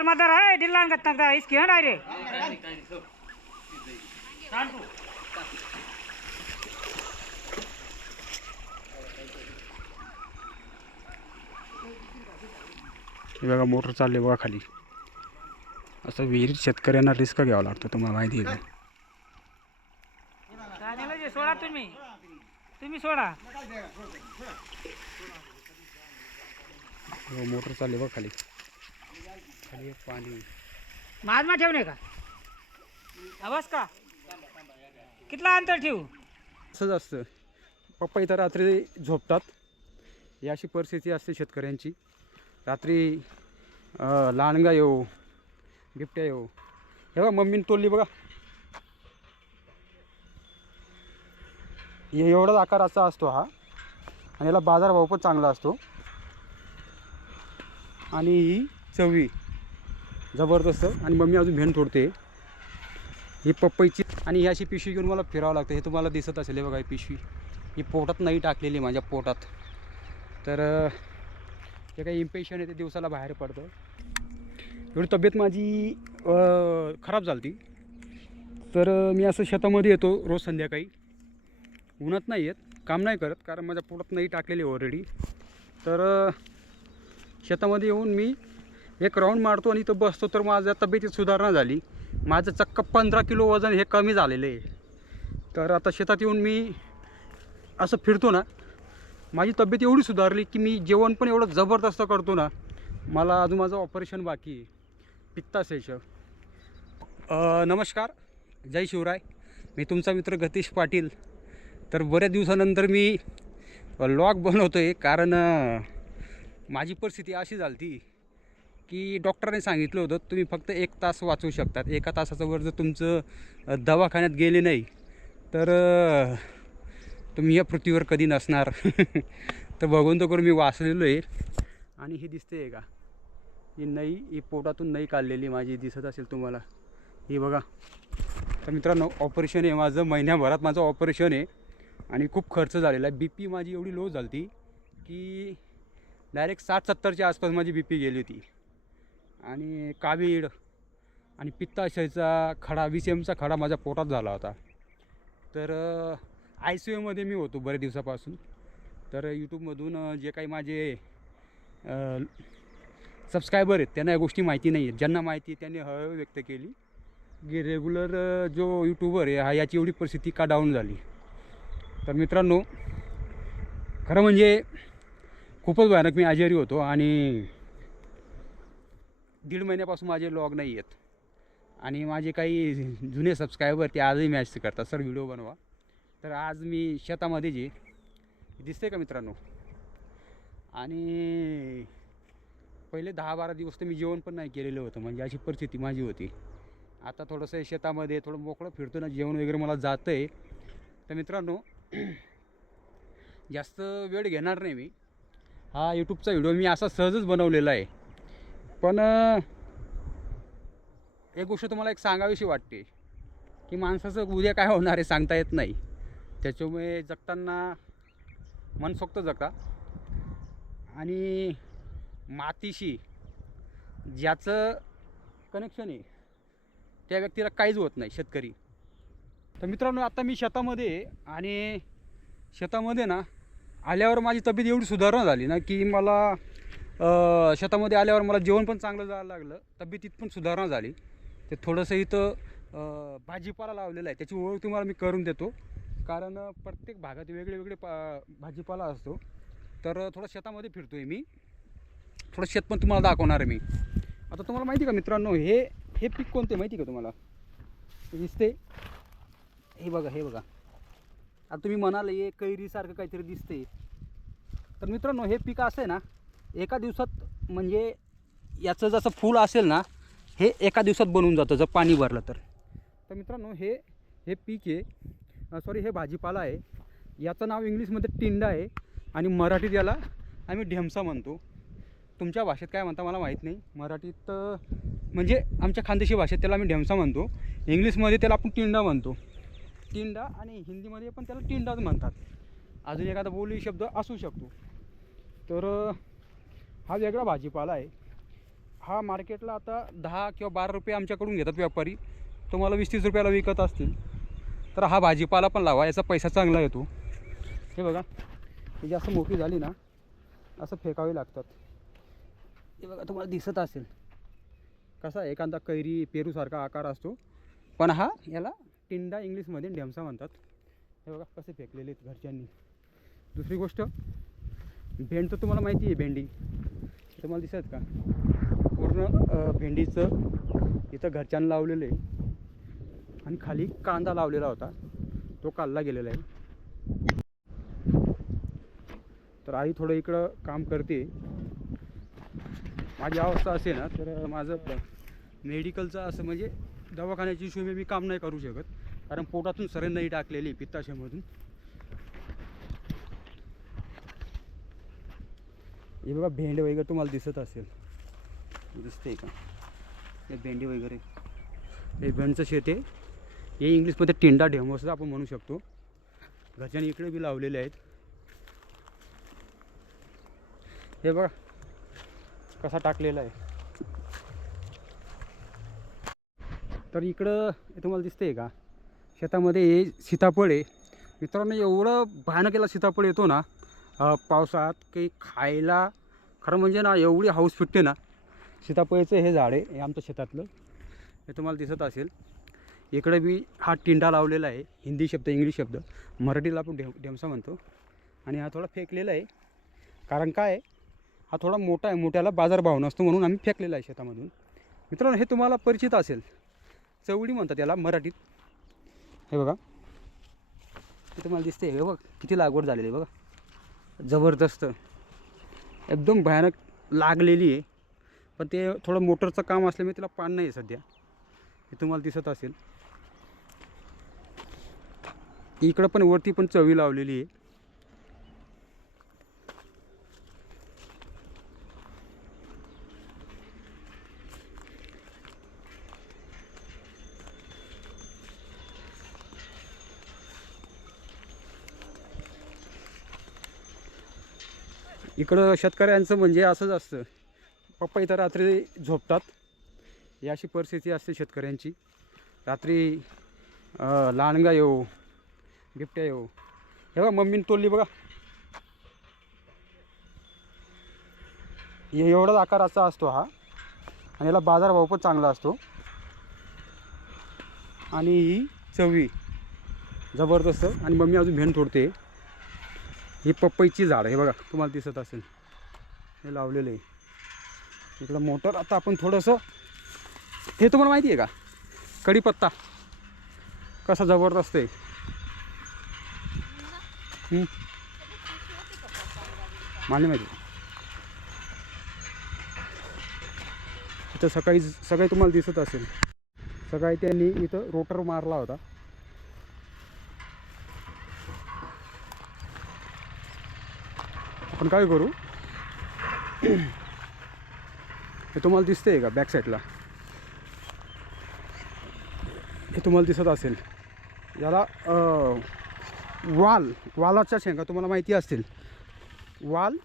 जोर मदर है डिल्लान गत्ता इसकी है डायरे बघा मोटर चालले बघा खाली. असं विहिरीत शेतकऱ्यांना रिस्क घ्यावा लागतो, तुम्हाला माहिती आहे. सोडा तुम्ही सोडा. मोटर चालले बघा खाली. खाली पाणी माझमा ठेवणे का आवाज का कितला अंतर ठेवू. असंच असतं. पप्पा इथं रात्री झोपतात. ही अशी परिस्थिती असते शेतकऱ्यांची. रात्री लांडगा येऊ बिबट्या येऊ. हे बघा मम्मीने तोडली बघा. एवढाच आकाराचा असतो हा आणि याला बाजारभाव पण चांगला असतो आणि ही चवी जबरदस्त. आणि मम्मी अजून भेंड तोडते. ही पपईची आणि ही अशी पिशवी घेऊन मला फिरावं लागतं. हे तुम्हाला दिसत असेल. हे बघा ही पिशवी ही पोटात नाही टाकलेली माझ्या पोटात. तर जे काही इम्पेशन आहे ते दिवसाला बाहेर पडतं. एवढी तब्येत माझी खराब झाली. तर मी असं शेतामध्ये येतो रोज संध्याकाळी. उन्हात नाही येत, काम नाही करत, कारण माझ्या पोटात नाही टाकलेली ऑलरेडी. तर शेतामध्ये येऊन मी एक राऊंड मारतो आणि इथं बसतो. तर माझ्या तब्येतीत सुधारणा झाली. माझं चक्क 15 किलो वजन हे कमी झालेलं आहे. तर आता शेतात येऊन मी असं फिरतो ना, माझी तब्येत एवढी सुधारली की मी जेवण पण एवढं जबरदस्त करतो ना. मला अजून माझं ऑपरेशन बाकी आहे पित्ताशयचं. नमस्कार, जय शिवराय. मी तुमचा मित्र गतीश पाटील. तर बऱ्याच दिवसानंतर मी व्लॉग बनवतो आहे, कारण माझी परिस्थिती अशी झाली होती की डॉक्टरने सांगितलं होतं तुम्ही फक्त 1 तास वाचवू शकतात. 1 तासाचं वर जर तुमचं दवाखान्यात गेले नाही तर तुम्ही या पृथ्वीवर कधी नसणार. तर भगवंत करून मी वाचलेलो आहे. आणि हे दिसते आहे का, ही नई, ही पोटातून नई काढलेली माझी दिसत असेल तुम्हाला. ही बघा. तर मित्रांनो ऑपरेशन आहे माझं. महिन्याभरात माझं ऑपरेशन आहे आणि खूप खर्च झालेला आहे. BP माझी एवढी लो झाली होती की डायरेक्ट 60-70च्या आसपास माझी BP गेली होती. आणि कावीळ आणि पित्ताशयचा खडा, VCMचा खडा माझ्या पोटात झाला होता. तर ICUमध्ये मी होतो बरेच दिवसापासून. तर यूट्यूबमधून जे काही माझे सबस्क्रायबर आहेत त्यांना या गोष्टी माहिती नाही आहेत. ज्यांना माहिती आहे त्यांनी हळूहळू व्यक्त केली की रेग्युलर जो यूट्यूबर आहे हा याची एवढी परिस्थिती का डाऊन झाली. तर मित्रांनो खरं म्हणजे खूपच भयानक मी आजारी होतो आणि 1.5 महिन्यापासून माझे व्लॉग नाही आहेत. आणि माझे काही जुने सबस्क्रायबर ते आजही मॅसेज करतात सर व्हिडिओ बनवा. तर आज मी शेतामध्ये जे दिसते का मित्रांनो, आणि पहिले 10-12 दिवस तर मी जेवण पण नाही केलेलं होतं. म्हणजे अशी परिस्थिती माझी होती. आता थोडंसं शेतामध्ये थोडं मोकळं फिरतो ना, जेवण वगैरे मला जातं आहे. तर मित्रांनो जास्त वेळ घेणार नाही मी. हा यूट्यूबचा व्हिडिओ मी असा सहजच बनवलेला आहे. पण एक गोष्ट तुम्हाला एक सांगावीशी वाटते की माणसाचं उद्या काय होणार आहे सांगता येत नाही. त्याच्यामुळे जगताना मनसोक्त जगा. आणि मातीशी ज्याचं कनेक्शन आहे त्या व्यक्तीला काहीच होत नाही, शेतकरी. तर मित्रांनो आता मी शेतामध्ये आहे आणि शेतामध्ये ना आल्यावर माझी तब्येत एवढी सुधारणा झाली ना की मला शेतामध्ये आल्यावर मला जेवण पण चांगलं जायला लागलं. तब्येतीत पण सुधारणा झाली. ते थोडंसं इथं भाजीपाला लावलेला आहे, त्याची ओळख तुम्हाला मी करून देतो. कारण प्रत्येक भागात वेगळे भाजीपाला असतो. तर थोडं शेतामध्ये फिरतो आहे मी. थोडं शेत पण तुम्हाला दाखवणार आहे मी. आता तुम्हाला माहिती का मित्रांनो, हे पीक कोणते माहिती का तुम्हाला? दिसते हे बघा, हे बघा. आता तुम्ही म्हणाल हे कैरीसारखं काहीतरी दिसते. तर मित्रांनो हे पीक असं आहे ना, एका दिवसात म्हणजे याचं जसं फूल असेल ना हे एका दिवसात बनवून जातं जर पाणी भरलं तर. तर मित्रांनो हे पीक आहे, सॉरी हे भाजीपाला आहे. याचं नाव इंग्लिशमध्ये टिंडा आहे आणि मराठीत याला आम्ही ढेमसा म्हणतो. तुमच्या भाषेत काय म्हणता मला माहीत नाही. मराठीत म्हणजे आमच्या खानदेशी भाषेत त्याला आम्ही ढेमसा म्हणतो. इंग्लिशमध्ये त्याला आपण टिंडा म्हणतो. टिंडा आणि हिंदीमध्ये पण त्याला टिंडाच म्हणतात. अजून एखादा बोली शब्द असू शकतो. तर हा वेगळा भाजीपाला आहे. हा मार्केटला आता 10 किंवा 12 रुपये आमच्याकडून घेतात व्यापारी, तुम्हाला 20-30 रुपयाला विकत असतील. तर हा भाजीपाला पण लावा, याचा पैसा चांगला येतो. हे बघा, ही जास्त मोठी झाली ना असं फेकावे लागतात. हे बघा तुम्हाला दिसत असेल कसा एखादा कैरी पेरूसारखा आकार असतो, पण हा याला टिंडा इंग्लिशमध्ये ढेमसा म्हणतात. हे बघा कसे फेकलेले आहेत घरच्यांनी. दुसरी गोष्ट, भेंड तर तुम्हाला माहिती आहे, भेंडी तुम्हाला दिसत का, पूर्ण भेंडीचं इथं घरच्यांनी लावलेलं आहे. आणि खाली कांदा लावलेला होता, तो काढला गेलेला आहे. तर आई थोडं इकडं काम करते. माझी अवस्था असे ना तर माझं मेडिकलचं असं म्हणजे दवाखान्याची हिशोबी मी काम नाही करू शकत, कारण पोटातून सरण नाही टाकलेली पित्ताशयमधून. हे बघा भेंड वगैरे तुम्हाला दिसत असेल, दिसते का हे भेंडी वगैरे. हे भेंडचं शेत आहे, हे इंग्लिशमध्ये टिंडा ढेमस आपण म्हणू शकतो. घरच्यांनी इकडे बी लावलेले आहेत. हे बघा कसा टाकलेला आहे. तर इकडं तुम्हाला दिसतंय का शेतामध्ये हे सीताफळ आहे. मित्रांनो एवढं भयानक याला सीताफळ येतो ना पावसात, काही खायला खरं म्हणजे ना एवढी हाऊस फिटते ना. सीताफळाचं हे झाड आहे, हे आमच्या शेतातलं, हे तुम्हाला दिसत असेल. इकडे बी हा टिंडा लावलेला आहे, हिंदी शब्द इंग्लिश शब्द, मराठीला आपण ढेमसा म्हणतो. आणि हा थोडा फेकलेला आहे, कारण काय हा थोडा मोठा आहे, मोठ्याला बाजारभाव नसतो म्हणून आम्ही फेकलेला आहे शेतामधून. मित्रांनो हे तुम्हाला परिचित असेल, चवळी म्हणतात याला मराठीत. हे बघा हे तुम्हाला दिसते, हे बघ किती लागवड झालेली आहे बघा, जबरदस्त एकदम भयानक लागलेली आहे. पण ते थोडं मोटरचं काम असल्यामुळे त्याला पान नाही आहे सध्या, हे तुम्हाला दिसत असेल. इकडं पण वरती पण चवळी लावलेली आहे. इकडं शेतकऱ्यांचं म्हणजे असंच असतं, पप्पा इथं रात्री झोपतात, ही अशी परिस्थिती असते शेतकऱ्यांची. रात्री लांडगा येऊ, बिबट्या येऊ. हे बघा मम्मीने तोडली बघा, एवढाच आकाराचा असतो हा, आणि याला बाजारभाव पण चांगला असतो. आणि ही चवळी जबरदस्त. आणि मम्मी अजून भेंड तोडते. ही पपईची झाड हे बघा तुम्हाला दिसत असेल, हे लावलेलं आहे. इकडं मोटर. आता आपण थोडंसं, हे तुम्हाला माहिती आहे का कढीपत्ता कसा जबरदस्त आहे. मला माहिती. इथं सकाळी तुम्हाला दिसत असेल, सकाळी त्यांनी इथं रोटर मारला होता. आपण काय करू, हे तुम्हाला दिसतंय का बॅक साईडला, हे तुम्हाला दिसत असेल. याला वालाच्या शेंगा तुम्हाला माहिती असतील, वाल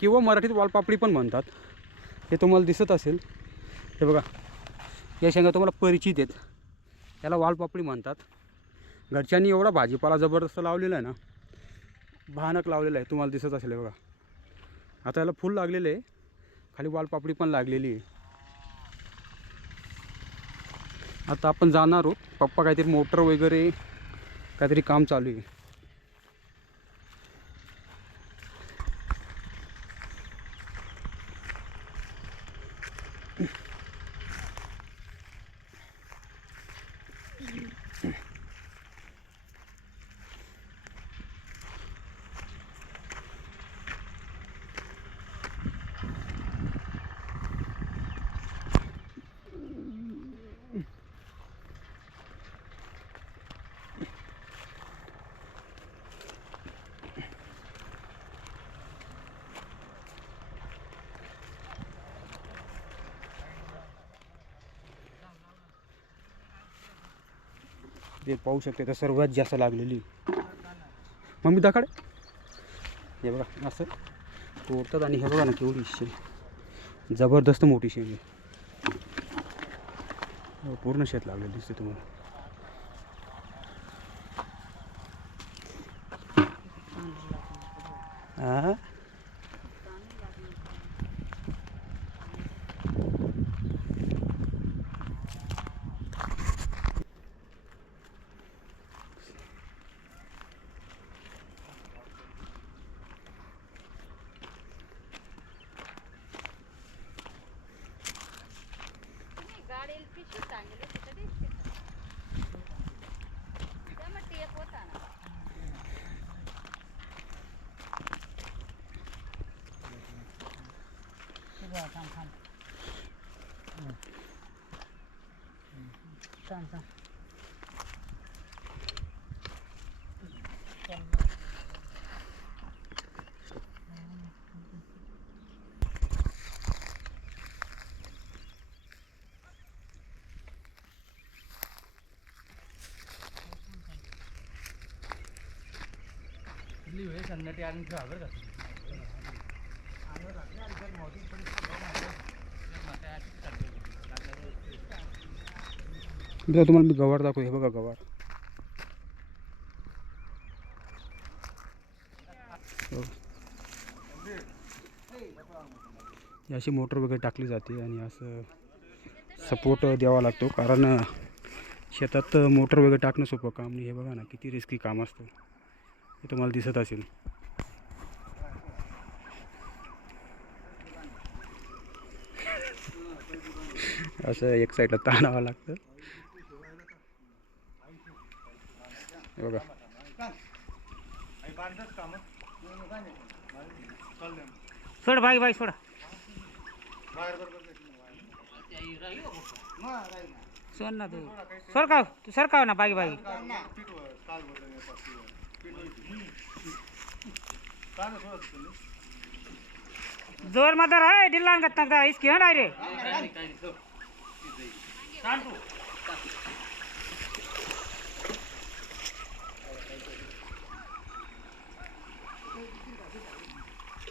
किंवा मराठीत वालपापडी पण म्हणतात. हे तुम्हाला दिसत असेल. हे बघा या शेंगा तुम्हाला परिचित आहेत, याला वालपापडी म्हणतात. घरच्यांनी एवढा भाजीपाला जबरदस्त लावलेला आहे ना, भयानक लावलेला आहे, तुम्हाला दिसत असेल. बघा आता याला फुल लागलेलं आहे, खाली वालपापडी पण लागलेली आहे. आता आपण जाणार आहोत, पप्पा काहीतरी मोटर वगैरे काहीतरी काम चालू आहे. ते पाहू शकते तर सर्वात जास्त लागलेली मम्मी दाखड. हे बघा असं तोडतात आणि हे बघा ना केवढी जबरदस्त मोठी शेंग आहे. पूर्ण शेत लागलेलं दिसते तुम्हाला. हा तुम्हाला मी गवार दाखवतो. हे बघा गवार. अशी मोटर वगैरे टाकली जाते आणि असं सपोर्ट द्यावा लागतो, कारण शेतात मोटर वगैरे टाकणं सोपं काम नाही. हे बघा ना किती रिस्की काम असतं. हे तुम्हाला दिसत असेल. असं एक साईडला ताणावं लागतं. हे बघा. सोड बाई बाई सोडा. सोड ना तू. सरकाव ना बाई बाई. जोर मदर है डिल्लान गत्ता इसकी है ना रे.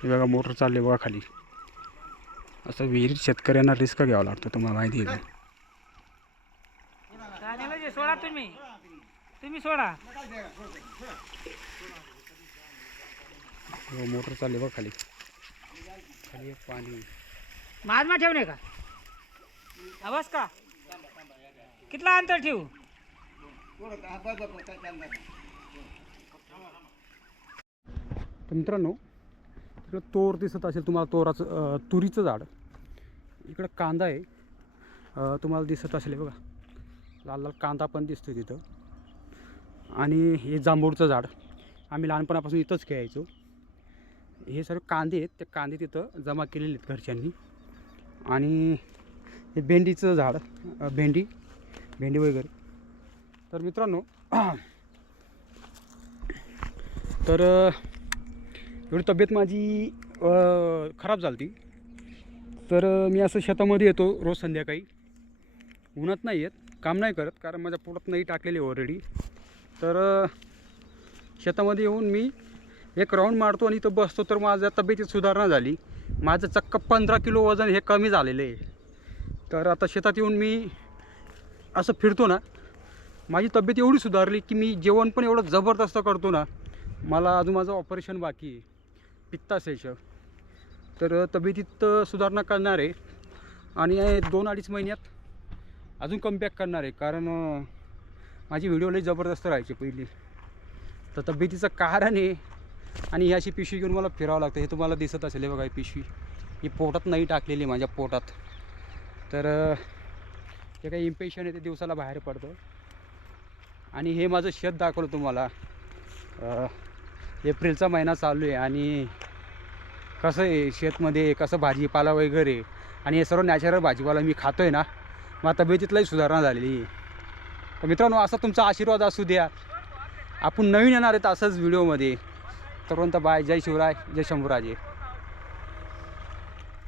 हे बघा मोटर चालले बघा खाली. असं विहिरीत शेतकऱ्यांना रिस्क घ्यावा लागतो, तुम्हाला माहिती आहे. सोडा तुम्ही सोडा. मोटर चालले बघा खाली. खाली एक पाणी. माझ ठेवणे का आवाज का कितला अंतर ठेवू. तर मित्रांनो, इकडं तोर दिसत असेल तुम्हाला. तोराचं तुरीचं झाड. इकडं कांदा आहे, तुम्हाला दिसत असेल. बघा लाल लाल कांदा पण दिसतो तिथं. आणि हे जांभूळचं झाड. आम्ही लहानपणापासून इथंच खेळायचो. हे सर्व कांदे आहेत, ते कांदे तिथं जमा केलेले आहेत घरच्यांनी. आणि हे भेंडीचं झाड, भेंडी वगैरे. तर मित्रांनो, तर एवढी तब्येत माझी खराब झाली. तर मी असं शेतामध्ये येतो रोज संध्याकाळी. उन्हात नाही येत, काम नाही करत, कारण माझ्या पोटात नाही टाकलेली ऑलरेडी. तर शेतामध्ये येऊन मी एक राऊंड मारतो आणि इथं बसतो. तर माझ्या तब्येतीत सुधारणा झाली. माझं चक्क 15 किलो वजन हे कमी झालेलं आहे. तर आता शेतात येऊन मी असं फिरतो ना, माझी तब्येत एवढी सुधारली की मी जेवण पण एवढं जबरदस्त करतो ना. मला अजून माझं ऑपरेशन बाकी आहे, पित्ताशयचं. तर तब्येतीत सुधारणा करणार आहे आणि 2-2.5 महिन्यात अजून कमबॅक करणार आहे. कारण माझी व्हिडिओ लई जबरदस्त राहायची पहिली. तर तब्येतीचं कारण आहे. आणि ही अशी पिशवी घेऊन मला फिरावं लागतं. हे तुम्हाला दिसत असेल. बघा ही पिशवी, ही पोटात नाही टाकलेली, माझ्या पोटात. तर हे काही इम्पेशन आहे ते दिवसाला बाहेर पडतं. आणि हे माझं शेत दाखवलं तुम्हाला. एप्रिलचा महिना चालू आहे आणि कसं आहे शेतमध्ये, कसं भाजीपाला वगैरे. आणि हे सर्व नॅचरल भाजीपाला मी खातो आहे ना, माझ्या तब्येतीतलाही सुधारणा झालेली आहे. तर मित्रांनो, असा तुमचा आशीर्वाद असू द्या. आपण नवीन येणार आहेत असंच व्हिडिओमध्ये. तोपर्यंत बाय. जय शिवराय, जय शंभूराजे.